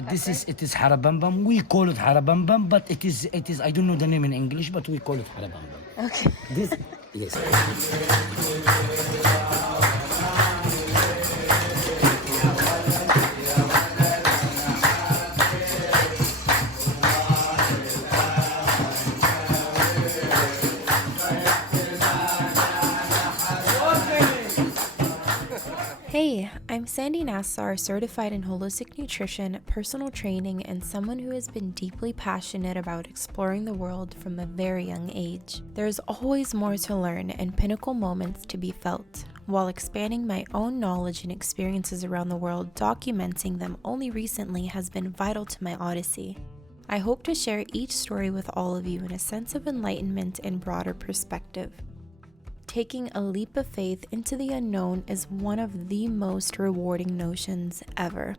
this is it is harabambam. We call it harabambam, but it is I don't know the name in English, but we call it harabambam. Okay. This yes. Hey, I'm Sandy Nassar, certified in holistic nutrition, personal training, and someone who has been deeply passionate about exploring the world from a very young age. There's always more to learn and pinnacle moments to be felt. While expanding my own knowledge and experiences around the world, documenting them only recently has been vital to my odyssey. I hope to share each story with all of you in a sense of enlightenment and broader perspective. Taking a leap of faith into the unknown is one of the most rewarding notions ever.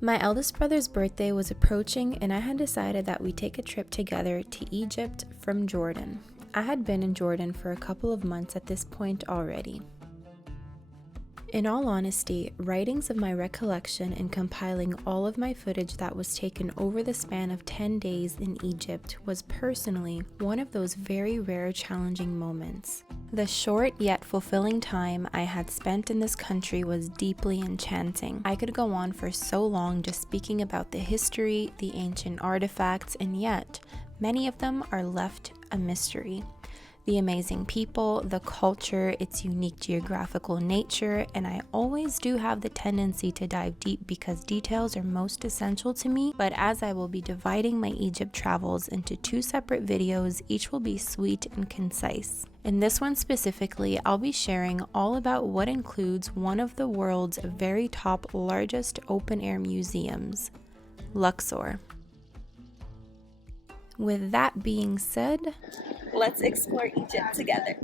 My eldest brother's birthday was approaching, and I had decided that we'd take a trip together to Egypt from Jordan. I had been in Jordan for a couple of months at this point already. In all honesty, writings of my recollection and compiling all of my footage that was taken over the span of 10 days in Egypt was personally one of those very rare challenging moments. The short yet fulfilling time I had spent in this country was deeply enchanting. I could go on for so long just speaking about the history, the ancient artifacts, and yet many of them are left a mystery. The amazing people, the culture, its unique geographical nature, and I always do have the tendency to dive deep because details are most essential to me, but as I will be dividing my Egypt travels into 2 separate videos, each will be sweet and concise. In this one specifically, I'll be sharing all about what includes one of the world's very top largest open-air museums, Luxor. With that being said, let's explore Egypt together.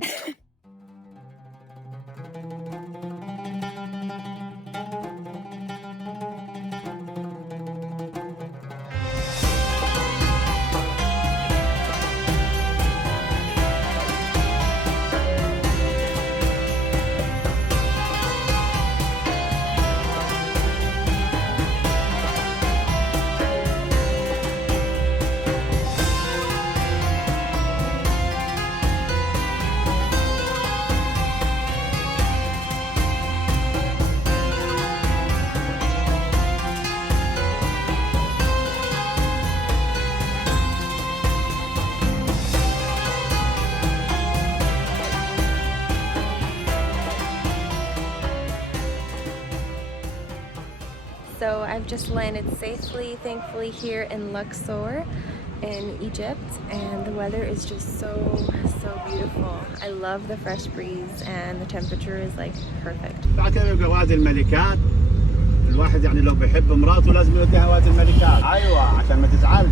So I've just landed safely, thankfully, here in Luxor in Egypt, and the weather is just so beautiful. I love the fresh breeze and the temperature is like perfect. وادي الملكات الواحد يعني لو بيحب مراته لازم يوديها وادي الملكات. ايوه عشان ما تزعلش.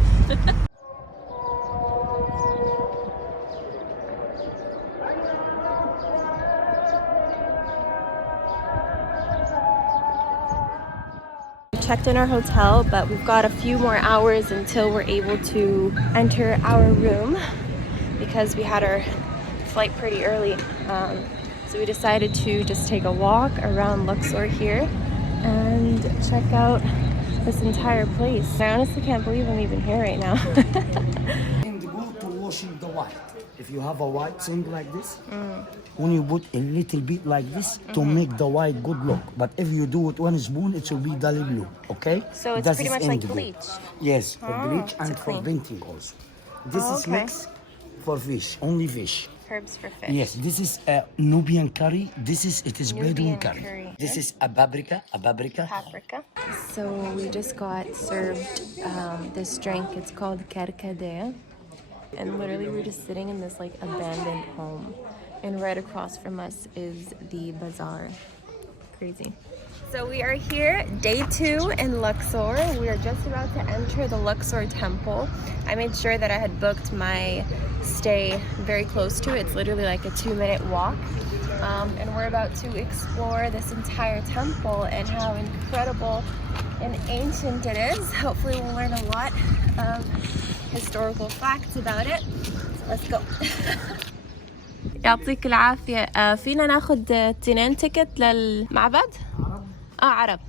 Checked in our hotel, but we've got a few more hours until we're able to enter our room because we had our flight pretty early. So we decided to just take a walk around Luxor here and check out this entire place. I honestly can't believe I'm even here right now. In the goal to washing the white. If you have a white thing like this, when you put a little bit like this to make the white good look. But if you do it 1 spoon, it will be dull blue. Okay? So it's that pretty is much like indigo. bleach. Yes, for bleach and for clean. painting also. This is okay. mix for fish, only fish. Herbs for fish. Yes, this is Nubian curry. It is Bedouin curry. curry. This is a paprika. Paprika. So we just got served this drink. It's called karkadeh. And literally we're just sitting in this like abandoned home. And right across from us is the bazaar. Crazy. So we are here, day 2 in Luxor. We are just about to enter the Luxor temple. I made sure that I had booked my stay very close to it. It's literally like a 2-minute walk. And we're about to explore this entire temple and how incredible and ancient it is. Hopefully we'll learn a lot of historical facts about it. So let's go. يعطيك العافية. فينا ناخد 2 تيكت للمعبد؟ عرب.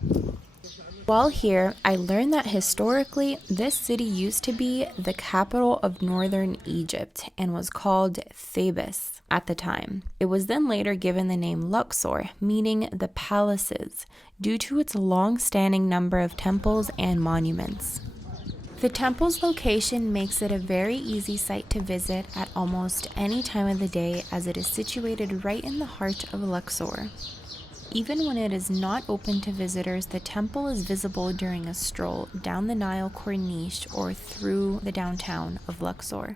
While here, I learned that historically, this city used to be the capital of northern Egypt and was called Thebes at the time. It was then later given the name Luxor, meaning the palaces, due to its long-standing number of temples and monuments. The temple's location makes it a very easy site to visit at almost any time of the day, as it is situated right in the heart of Luxor. Even when it is not open to visitors, the temple is visible during a stroll down the Nile Corniche or through the downtown of Luxor.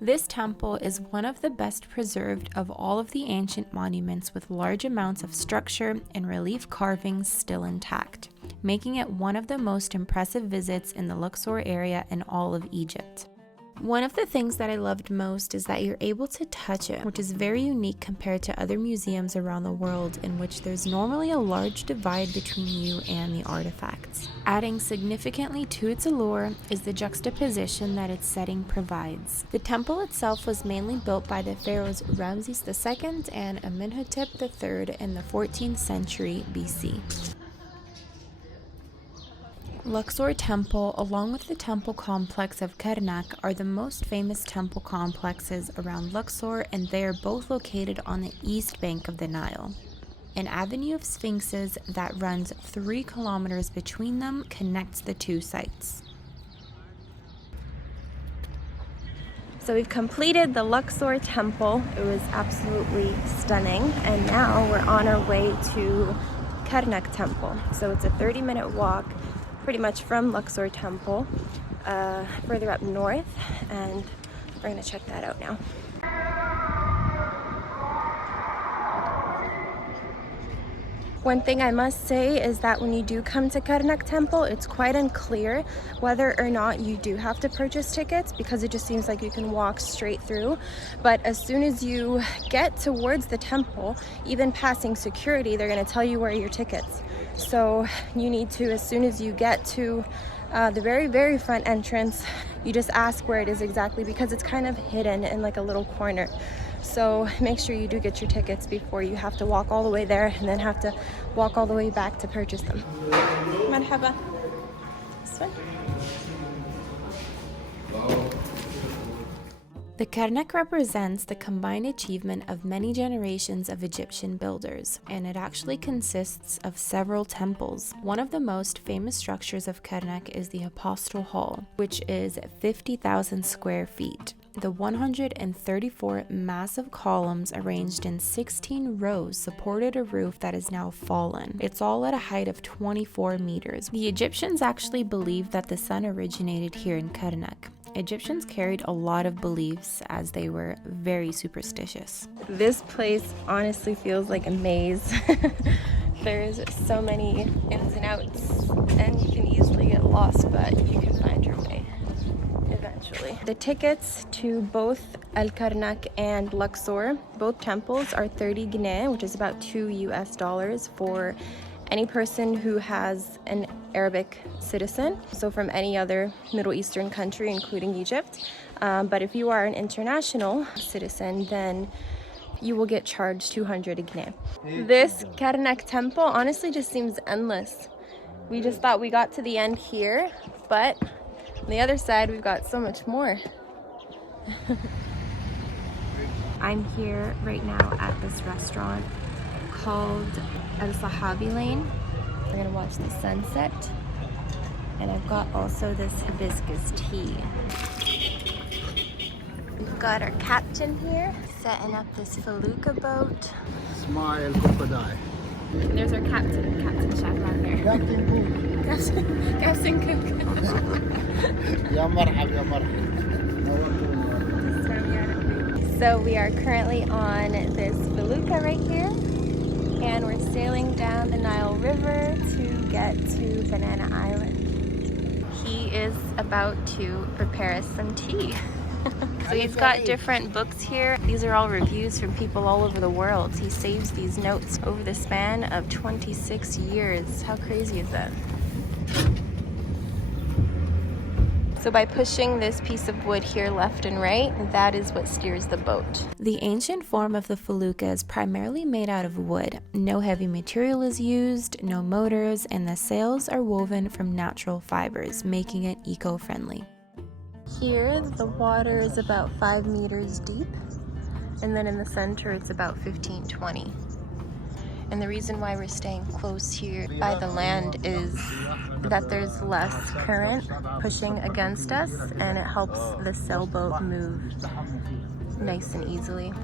This temple is one of the best preserved of all of the ancient monuments, with large amounts of structure and relief carvings still intact, making it one of the most impressive visits in the Luxor area in all of Egypt. One of the things that I loved most is that you're able to touch it, which is very unique compared to other museums around the world in which there's normally a large divide between you and the artifacts. Adding significantly to its allure is the juxtaposition that its setting provides. The temple itself was mainly built by the pharaohs Ramses II and Amenhotep III in the 14th century BC. Luxor Temple, along with the temple complex of Karnak, are the most famous temple complexes around Luxor, and they are both located on the east bank of the Nile. An avenue of sphinxes that runs 3 kilometers between them connects the two sites. So we've completed the Luxor Temple. It was absolutely stunning, and now we're on our way to Karnak Temple. So it's a 30-minute walk pretty much from Luxor Temple, further up north, and we're gonna check that out now. One thing I must say is that when you do come to Karnak Temple, it's quite unclear whether or not you do have to purchase tickets, because it just seems like you can walk straight through. But as soon as you get towards the temple, even passing security, they're gonna tell you where are your tickets. So you need to, as soon as you get to the very, very front entrance, you just ask where it is exactly, because it's kind of hidden in like a little corner. So make sure you do get your tickets before you have to walk all the way there and then have to walk all the way back to purchase them. Marhaba. This one. The Karnak represents the combined achievement of many generations of Egyptian builders, and it actually consists of several temples. One of the most famous structures of Karnak is the Apostle Hall, which is 50,000 square feet. The 134 massive columns arranged in 16 rows supported a roof that is now fallen. It's all at a height of 24 meters. The Egyptians actually believed that the sun originated here in Karnak. Egyptians carried a lot of beliefs as they were very superstitious. This place honestly feels like a maze. There's so many ins and outs, and you can easily get lost, but you can find your way eventually. The tickets to both Karnak and Luxor, both temples, are 30 guinea, which is about $2 for any person who has an Arabic citizen, so from any other Middle Eastern country, including Egypt. But if you are an international citizen, then you will get charged 200 guinea. This Karnak temple honestly just seems endless. We just thought we got to the end here, but on the other side, we've got so much more. I'm here right now at this restaurant called El Sahabi Lane. We're gonna watch the sunset. And I've got also this hibiscus tea. We've got our captain here, setting up this felucca boat. Smile crocodile. And there's our captain chef out there. Captain Cook. Captain Cook. Ya marhab, ya marhab. So we are currently on this felucca right here, and we're sailing down the Nile River to get to Banana Island. He is about to prepare us some tea. So he's got different books here. These are all reviews from people all over the world. He saves these notes over the span of 26 years. How crazy is that? So by pushing this piece of wood here left and right, that is what steers the boat. The ancient form of the felucca is primarily made out of wood. No heavy material is used, no motors, and the sails are woven from natural fibers, making it eco-friendly. Here, the water is about 5 meters deep, and then in the center it's about 15-20. And the reason why we're staying close here by the land is that there's less current pushing against us, and it helps the sailboat move nice and easily.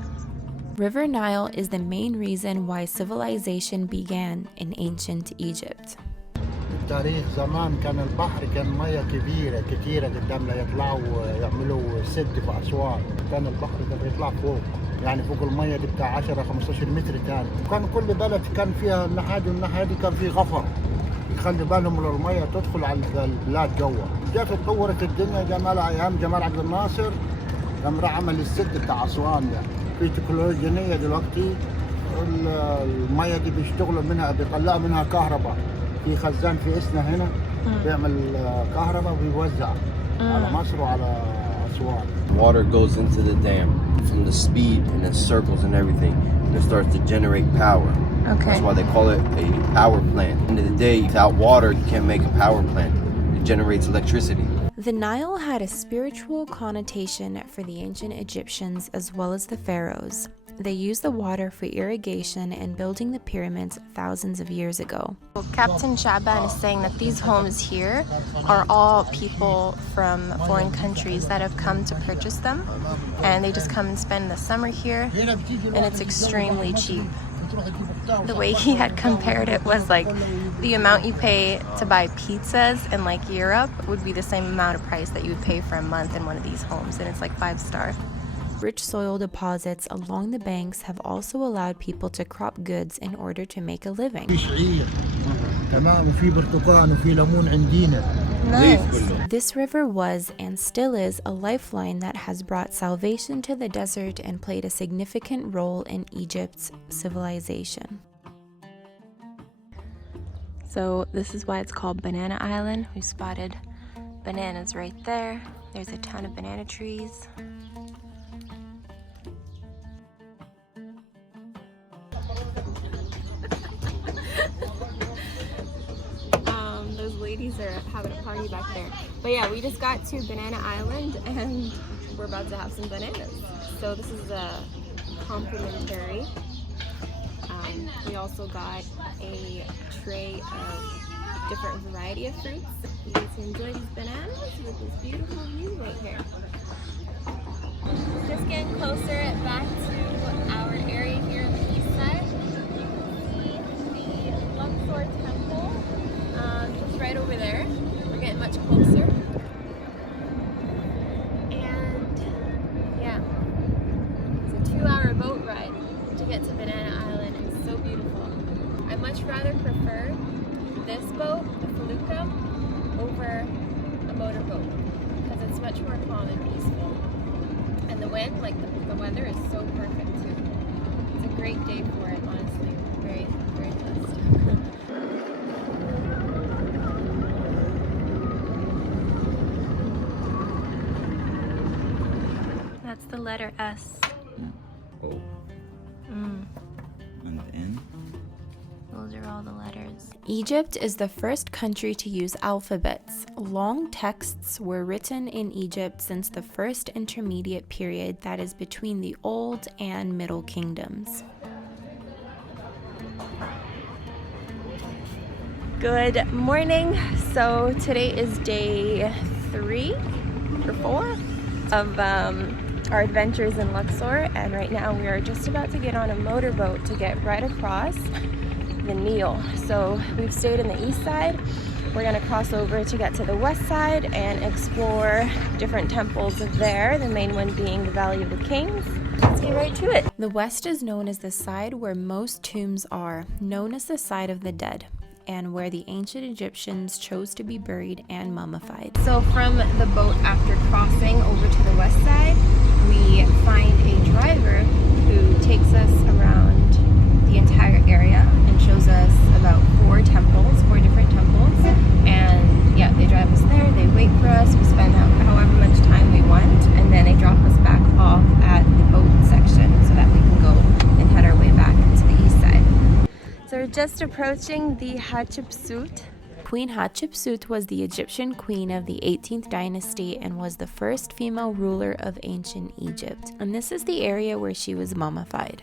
River Nile is the main reason why civilization began in ancient Egypt. التاريخ زمان كان البحر كان مياه كبيرة كتيرة قدامنا يطلعوا يعملوا سد في أسوان. كان البحر كان يطلع فوق يعني فوق المياه دي بتاع 10 15 متر تاني. وكان كل بلد كان فيها الناحية دي والناحية دي كان في غفر يخلي بالهم للمياه تدخل على البلاد جوا. جت اتطورت الدنيا أيام جمال عبد الناصر لما راح عمل السد بتاع أسوان يعني. في تكنولوجيا دلوقتي المياه دي بيشتغلوا منها بيطلعوا منها كهرباء. في خزان في اسنا هنا بيعمل كهرباء وبيوزع على مصر وعلى أسوان. Water goes into the dam from the speed and it circles and everything, and it starts to generate power. Okay. That's why they call it a power plant. At the end of the day, without water, you can't make a power plant. It generates electricity. The Nile had a spiritual connotation for the ancient Egyptians as well as the pharaohs. They used the water for irrigation and building the pyramids thousands of years ago. Well, Captain Shaban is saying that these homes here are all people from foreign countries that have come to purchase them, and they just come and spend the summer here, and it's extremely cheap. The way he had compared it was like the amount you pay to buy pizzas in like Europe would be the same amount of price that you would pay for a month in one of these homes, and it's like 5-star. Rich soil deposits along the banks have also allowed people to crop goods in order to make a living. This river was and still is a lifeline that has brought salvation to the desert and played a significant role in Egypt's civilization. So this is why it's called Banana Island. We spotted bananas right there. There's a ton of banana trees. Those ladies are having a party back there. But yeah, we just got to Banana Island and we're about to have some bananas. So this is a complimentary. We also got a tray of different variety of fruits. You get to enjoy these bananas with this beautiful view right here. Just getting closer back to our area here on the east side. You can see the Luxor temple just right over there. We're getting much closer. And yeah, it's a 2-hour boat ride to get to Banana Island. It's so beautiful. I much rather prefer this boat, the felucca, over a motorboat because it's much more calm and peaceful. And the wind, like the weather is so perfect too. It's a great day for it, honestly. Very, very blessed. That's the letter S. Oh. Mm. And N. Those are all the letters. Egypt is the first country to use alphabets. Long texts were written in Egypt since the first intermediate period, that is between the Old and Middle Kingdoms. Good morning. So today is day 3 or 4 of our adventures in Luxor, and right now we are just about to get on a motorboat to get right across the Nile. So we've stayed in the east side. We're gonna cross over to get to the west side and explore different temples there, the main one being the Valley of the Kings. Let's get right to it. The west is known as the side where most tombs are, known as the side of the dead, and where the ancient Egyptians chose to be buried and mummified. So from the boat, after crossing over to the west side, we find a driver who takes us around the entire area and shows us about 4 different temples. And yeah, they drive us there, they wait for us, we spend that just approaching the Hatshepsut. Queen Hatshepsut was the Egyptian queen of the 18th dynasty and was the first female ruler of ancient Egypt. And this is the area where she was mummified.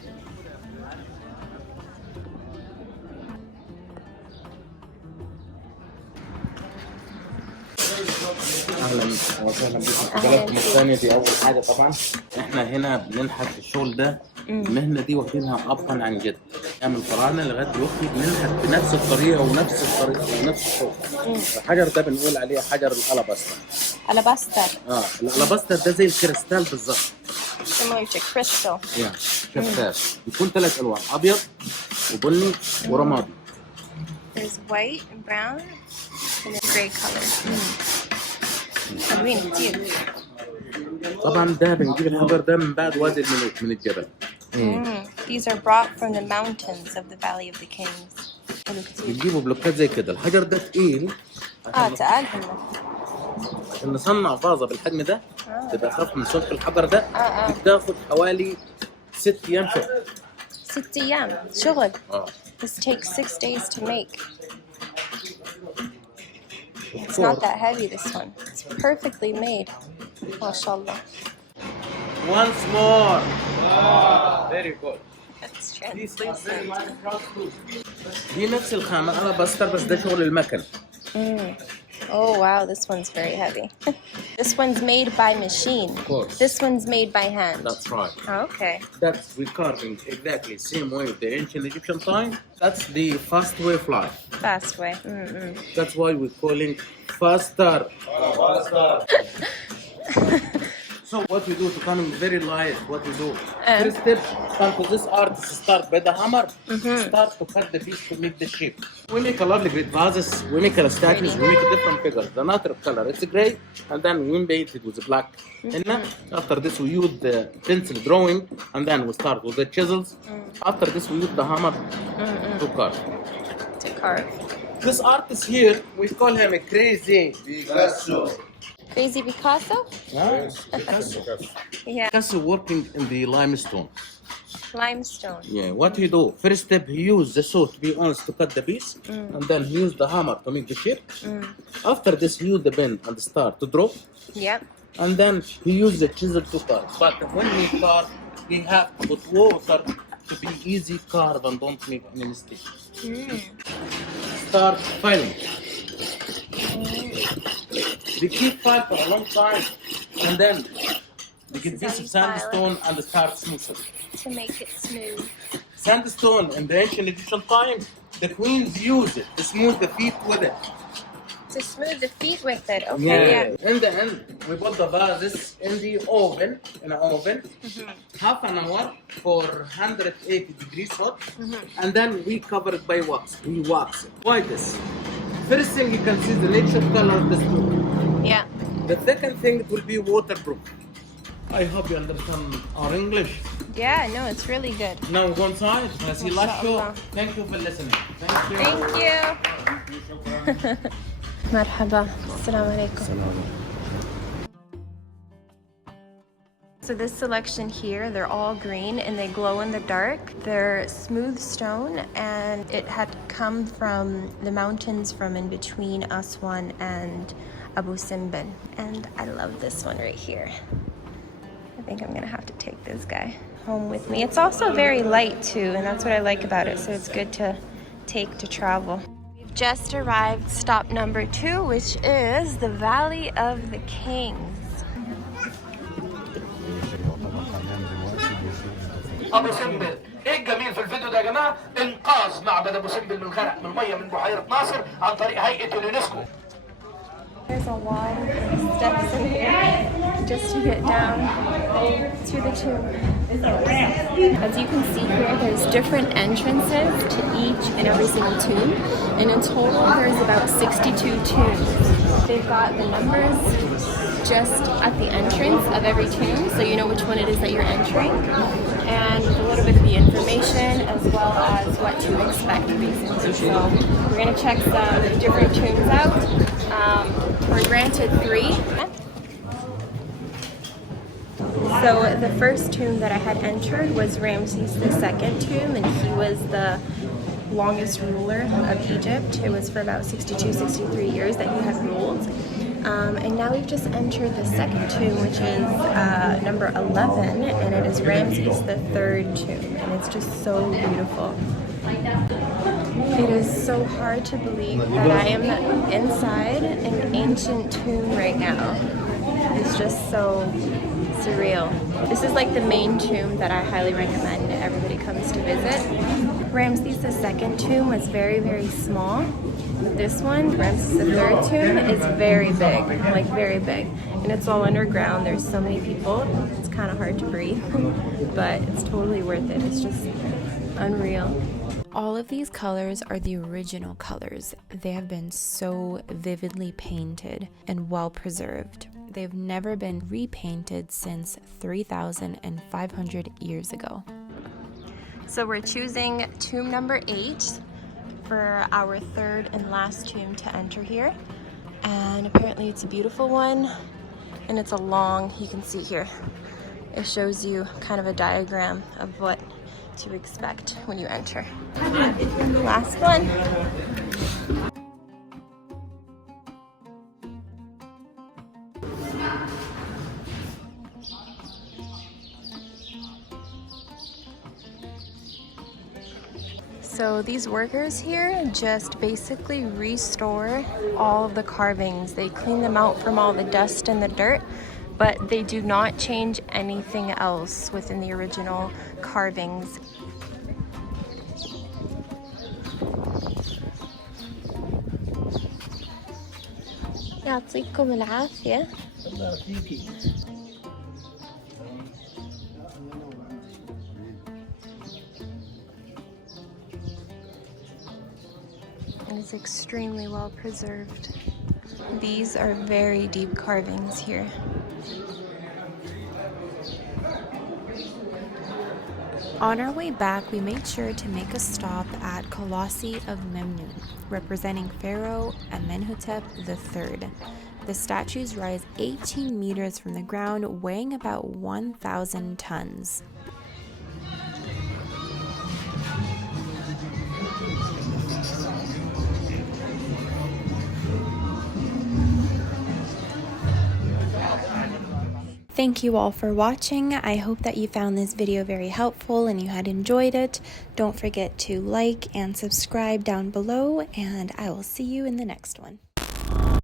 اهلا وسهلا بكم حضراتكم الثانيه. دي اول حاجه طبعا احنا هنا بننحت الشغل ده. المهنه دي واخدينها ابا عن جد، من الفراعنه لغايه دلوقتي بننحت بنفس الطريقه ونفس الطريقه ونفس الشغل. الحجر ده بنقول عليه حجر الالاباستر. Alabaster. الالاباستر ده زي الكريستال بالظبط. Similar to crystal. شفاف، بيكون 3 الوان، ابيض وبني ورمادي. There's white and brown and then gray color. حلوين كتير. طبعا ده بنجيب الحجر ده من بعد وادي الملوك من الجبل. These are brought from the mountains of the Valley of the Kings. حلو كتير. بنجيبه بلوكات زي كده. الحجر ده تقيل. تقال هنا. عشان نصنع فازة بالحجم ده تبقى اخف من سمك الحجر ده. بتاخد حوالي 6 ايام شغل. 6 أيام شغل. This takes 6 days to make. It's not that heavy, this one. It's perfectly made. MashaAllah. Once more. Very good. That's translucent. دي نفس الخامة ألاباستر بس ده شغل المكن. Oh wow, this one's very heavy. This one's made by machine. Of course. This one's made by hand. That's right. Oh, okay. That's we carving exactly same way of the ancient Egyptian time. That's the fast way of life. Fast way. That's why we're calling faster. So what we do to becoming very light, what we do? First step, for this artist start by the hammer, start to cut the piece to make the shape. We make a lovely great vases, we make a statues, we make a different figures. The natural color, it's gray, and then we paint it with black. After this we use the pencil drawing, and then we start with the chisels. After this we use the hammer to carve. To carve. This artist here, we call him a crazy Picasso. Crazy Picasso? Picasso. Yeah. Picasso working in the limestone. Limestone. Yeah, what he do? First step, he use the saw to be honest to cut the piece, and then he use the hammer to make the shape. After this, he use the pen and the star to draw. Yep. And then he use the chisel to carve. But when he carve, he have to put water to be easy carve and don't make any mistake. Start filing. They keep file for a long time, and then they get piece of sandstone and start smoothing. To make it smooth. Sandstone in the ancient Egyptian time, the queens use it to smooth the feet with it. To smooth the feet with it. Okay, yeah. In the end, we put the vases in the oven, half an hour for 180 degrees hot, and then we cover it by wax. We wax it. Why this? First thing you can see the nature color of the stone. Yeah. The second thing it will be waterproof. I hope you understand our English. Yeah, no, it's really good. Now we go inside. I see Luxor. Thank you for listening. Thank you. Thank you. Marhaba. Assalamu alaikum. So this selection here, they're all green and they glow in the dark. They're smooth stone and it had come from the mountains from in between Aswan and Abu Simbel. And I love this one right here. I think I'm gonna have to take this guy home with me. It's also very light too, and that's what I like about it. So it's good to take to travel. We've just arrived, stop number 2, which is the Valley of the Kings. ابو سمبل. ايه الجميل في الفيديو ده يا جماعه؟ انقاذ معبد ابو سمبل من الغرق من الميه من بحيره ناصر عن طريق هيئه اليونسكو. There's a wall of steps in here just to get down to the tomb. As you can see here, there's different entrances to each and every single tomb, and in total there's about 62 tombs. They've got the numbers just at the entrance of every tomb, so you know which one it is that you're entering, and a little bit of the information as well as what to expect basically. So we're going to check some different tombs out. We're granted 3. So the first tomb that I had entered was Ramses II tomb, and he was the longest ruler of Egypt. It was for about 62, 63 years that he had ruled. And now we've just entered the second tomb, which is number 11, and it is Ramses III tomb, and it's just so beautiful. It is so hard to believe that I am inside an ancient tomb right now. It's just so surreal. This is like the main tomb that I highly recommend everybody comes to visit. Ramses II tomb was very, very small. This one, Ramses III tomb, is very big, like very big. And it's all underground. There's so many people. It's kind of hard to breathe, but it's totally worth it. It's just unreal. All of these colors are the original colors. They have been so vividly painted and well preserved. They've never been repainted since 3,500 years ago. So we're choosing tomb number 8 for our third and last tomb to enter here. And apparently it's a beautiful one, and it's a long, you can see here, it shows you kind of a diagram of what to expect when you enter. Last one. So these workers here just basically restore all of the carvings. They clean them out from all the dust and the dirt, but they do not change anything else within the original carvings. يعطيكم العافية. It is extremely well preserved. These are very deep carvings here. On our way back, we made sure to make a stop at Colossi of Memnon, representing Pharaoh Amenhotep III. The statues rise 18 meters from the ground, weighing about 1,000 tons. Thank you all for watching. I hope that you found this video very helpful and you had enjoyed it. Don't forget to like and subscribe down below, and I will see you in the next one.